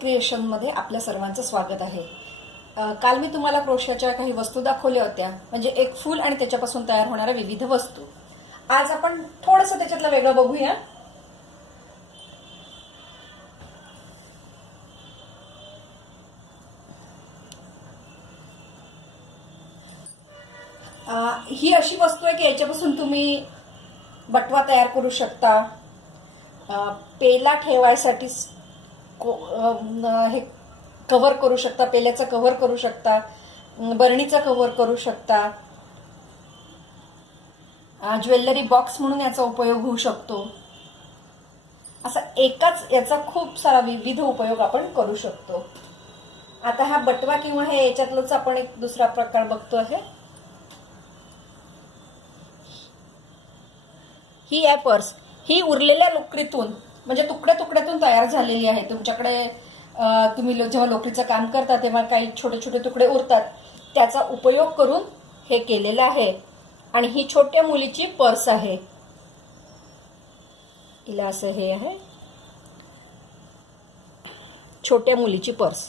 क्रिएशनमध्ये आपल्या सर्वांचं स्वागत आहे। काल मी तुम्हाला क्रोशाच्या काही वस्तू दाखवल्या होत्या, म्हणजे एक फूल आणि त्याच्यापासून तयार होणाऱ्या विविध वस्तू। आज आपण थोडंसं त्याच्यातलं वेगळं बघूया। ही अशी वस्तू आहे की याच्यापासून तुम्ही बटवा तयार करू शकता, पेला ठेवायसाठी हे कव्हर करू शकता, पेल्याचं कव्हर करू शकता, बरणीचा कव्हर करू शकता, ज्वेलरी बॉक्स म्हणून याचा उपयोग होऊ शकतो। असा एकाच याचा खूप सारा विविध उपयोग आपण करू शकतो। आता हा बटवा किंवा हे याच्यातलंच आपण एक दुसरा प्रकार बघतो आहे। ही आहे पर्स। ही उरलेल्या लोकरीतून म्हणजे तुकड्या तुकड्यातून तयार झालेली आहे। तुमच्याकडे तुम्ही जेव्हा लोकरीचं काम करता तेव्हा काही छोटे छोटे तुकडे उरतात, त्याचा उपयोग करून हे केलेलं आहे। आणि ही छोट्या मुलीची पर्स आहे। हिला असं हे आहे, छोट्या मुलीची पर्स।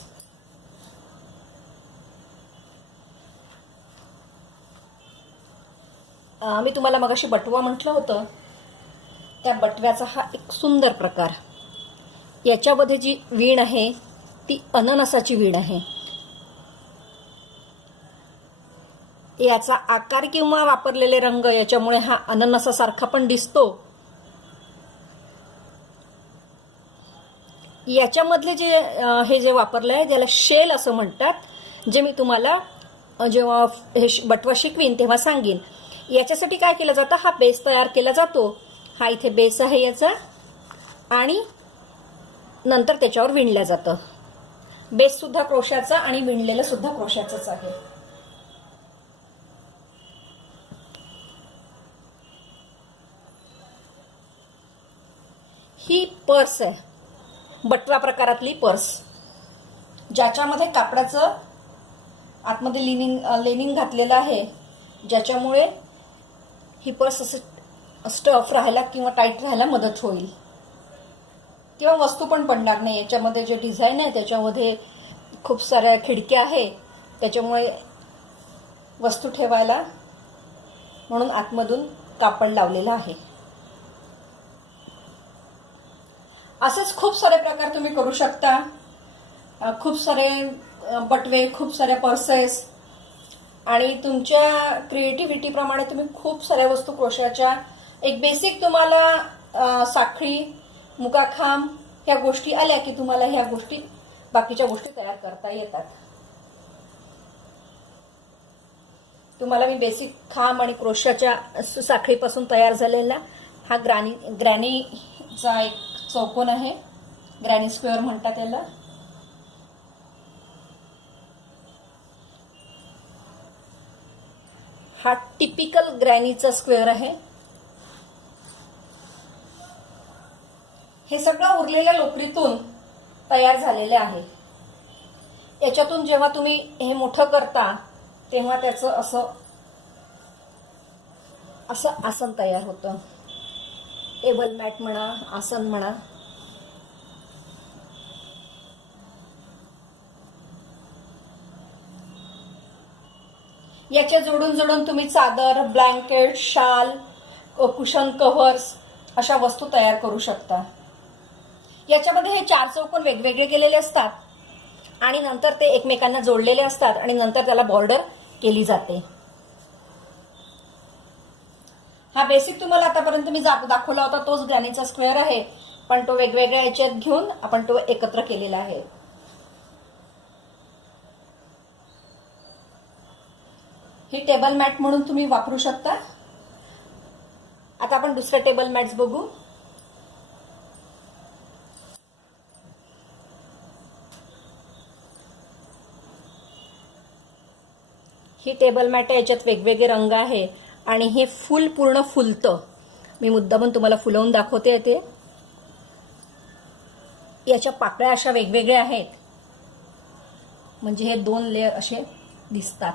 मी तुम्हाला मगाशी बटवा म्हटलं होतं, त्या बटव्याचा हा एक सुंदर प्रकार। याच्यामध्ये जी वीण आहे ती अननसाची वीण आहे। याचा आकार किंवा वापरलेले रंग याच्यामुळे हा अननसासारखा पण दिसतो। याच्यामधले हे जे वापरले आहे त्याला शेल असं म्हणतात, जे मी तुम्हाला जेव्हा हे बटवा शिकवीन तेव्हा सांगेन। याच्यासाठी काय केलं जातं, हा बेस तयार केला जातो। हा इथे बेस आहे याचा, आणि नंतर त्याच्यावर विणलं जातं। बेस सुद्धा क्रोशाचा आणि विणलेलं सुद्धा क्रोशाचंच आहे। ही पर्स आहे, बटवा प्रकारातली पर्स, ज्याच्यामध्ये कापडाचं आतमध्ये लेनिंग घातलेलं आहे, ज्याच्यामुळे ही पर्स असं स्टफ राहायला किंवा टाईट राहायला मदत होईल, किंवा वस्तू पण पडणार नाही। याच्यामध्ये जे डिझाईन आहे त्याच्यामध्ये खूप साऱ्या खिडक्या आहे, त्याच्यामुळे वस्तू ठेवायला म्हणून आतमधून कापड लावलेलं आहे। असेच खूप सारे प्रकार तुम्ही करू शकता। खूप सारे बटवे, खूप साऱ्या पर्सेस, आणि तुमच्या क्रिएटिव्हिटी प्रमाणे तुम्ही खूप साऱ्या वस्तू क्रोशाच्या, एक बेसिक तुम्हाला साखळी, मुकाखांब ह्या गोष्टी आल्या की तुम्हाला ह्या गोष्टी, बाकीच्या गोष्टी तयार करता येतात। तुम्हाला मी बेसिक खांब आणि क्रोशाच्या साखळीपासून तयार झालेला हा ग्रॅनीचा एक चौकोन आहे, ग्रॅनी स्क्वेअर म्हणतात त्याला। हा टिपिकल ग्रॅनीचा स्क्वेअर आहे। हे सगळं उरलेल्या लोकरीतून तयार झालेले आहे। याच्यातून जेव्हा तुम्ही हे मोठं करता तेव्हा त्याचं असं आसन तयार होतं। टेबल मॅट म्हणा, आसन म्हणा। याच्या जोडून जोडून तुम्ही चादर, ब्लँकेट, शाल, कुशन कव्हर्स अशा वस्तू तयार करू शकता। याच्यामध्ये हे 4 चौकोन वेगवेगळे केलेले असतात आणि नंतर ते एकमेकांना जोडलेले असतात आणि नंतर त्याला बॉर्डर केली जाते। हा बेसिक तुम्हाला आतापर्यंत मी दाखवला होता तोच ग्रॅनीचा स्क्वेअर आहे, पण तो वेगवेगळ्या याच्यात घेऊन आपण तो एकत्र केलेला आहे। ही टेबल मॅट म्हणून तुम्ही वापरू शकता। आता आपण दुसरे टेबल मॅट्स बघू। ही टेबल मॅट आहे, याच्यात वेगवेगळे रंग आहे आणि हे फुल पूर्ण फुलतं। मी मुद्दामून तुम्हाला फुलवून दाखवते। ते याच्या पाकळ्या अशा वेगवेगळ्या आहेत, म्हणजे हे 2 लेयर असे दिसतात।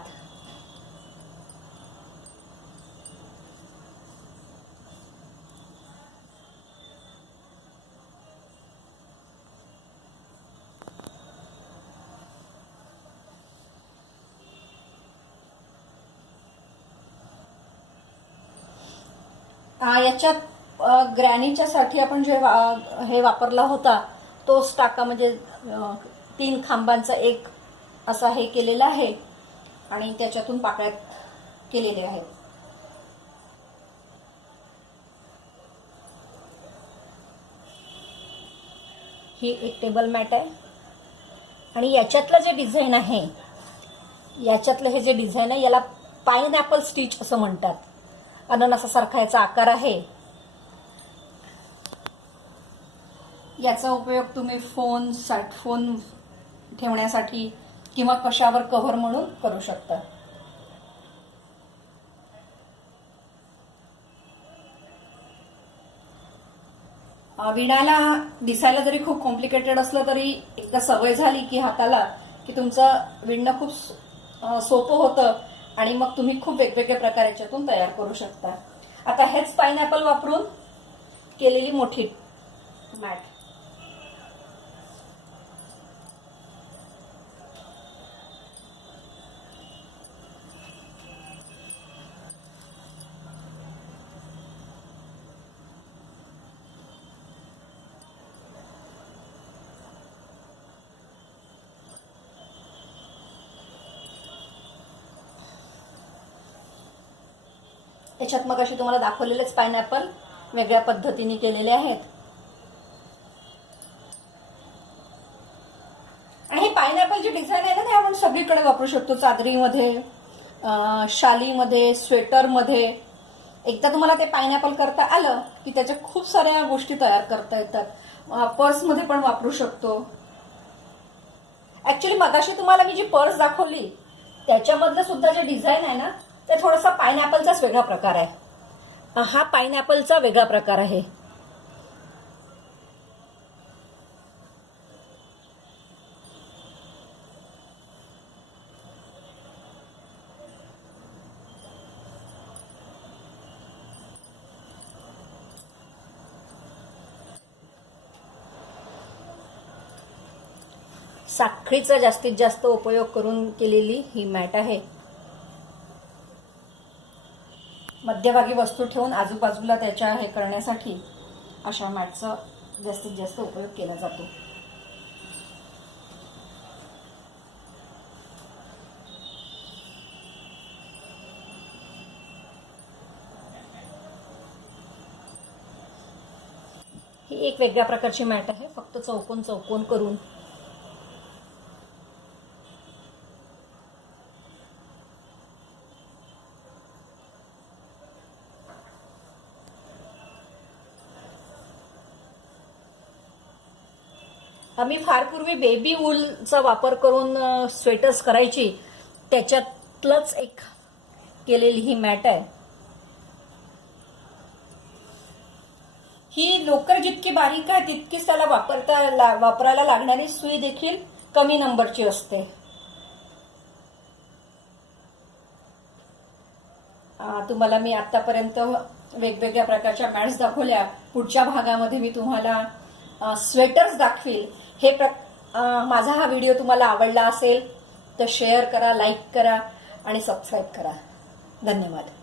याच्यात ग्रॅनीच्या साठी आपण जे हे वापरला होता तोच टाका, म्हणजे 3 खांबांचा एक असा हे केलेला आहे आणि त्याच्यातून पाकळ्या केलेल्या आहेत. ही एक टेबल मॅट आहे आणि याच्यातलं जे डिझाईन आहे, याच्यातलं हे जे डिझाईन आहे याला पाइनएपल स्टिच असं म्हणतात. अननसासारखा याचा आकार आहे. याचा उपयोग तुम्ही फोन ठेवण्यासाठी किंवा कशावर कव्हर म्हणून करू शकता. विणायला दिसायला जरी खूप कॉम्प्लिकेटेड असलं तरी एकदा सवय झाली की हाताला की तुमचं विणणं खूप सोपं होतं आणि मग तुम्ही खूप वेगवेगळ्या प्रकार याच्यातून तयार करू शकता. आता हेच पाइनएपल वापरून केलेली मोठी मॅट. याच्यात मग अशी तुम्हाला दाखवलेलेच पाइनएपल वेगळ्या पद्धतीने केलेले आहेत. आणि हे पाइनएपल जे डिझाईन आहे ना ते आपण सगळीकडे वापरू शकतो. चादरीमध्ये, शालीमध्ये, स्वेटरमध्ये. एकदा तुम्हाला ते पाइनएपल करता आलं की त्याच्या खूप साऱ्या गोष्टी तयार करता येतात. पर्समध्ये पण वापरू शकतो. ऍक्च्युली मगाशी तुम्हाला मी जी पर्स दाखवली त्याच्यामधलं सुद्धा जे डिझाईन आहे ना ते थोडासा पाइनएपलचाच वेगळा प्रकार आहे. हा पाइनएपलचा वेगळा प्रकार आहे. साखळीचा जास्तीत जास्त उपयोग करून केलेली ही मॅट आहे. मध्यभागी वस्तू ठेवून आजूबाजूला त्याच्या हे करण्यासाठी अशा मॅटचा जास्तीत जास्त उपयोग केला जातो. ही एक वेगळ्या प्रकारची मॅट आहे, फक्त चौकोन चौकोन करून. आम्ही फार पूर्वी बेबी वूलचा वापर करून स्वेटर्स करायची, त्याच्यातलंच एक केलेली ही मॅट आहे. ही लोकर जितकी बारीक आहे तितकीच त्याला वापरायला लागणारी सुई देखील कमी नंबरची असते. तुम्हाला मी आतापर्यंत वेगवेगळ्या प्रकारच्या मॅट्स दाखवल्या. पुढच्या भागामध्ये मी तुम्हाला स्वेटर्स दाखवील. माझा हा व्हिडिओ तुम्हाला आवडला असेल तर शेअर करा, लाईक करा आणि सबस्क्राईब करा. धन्यवाद.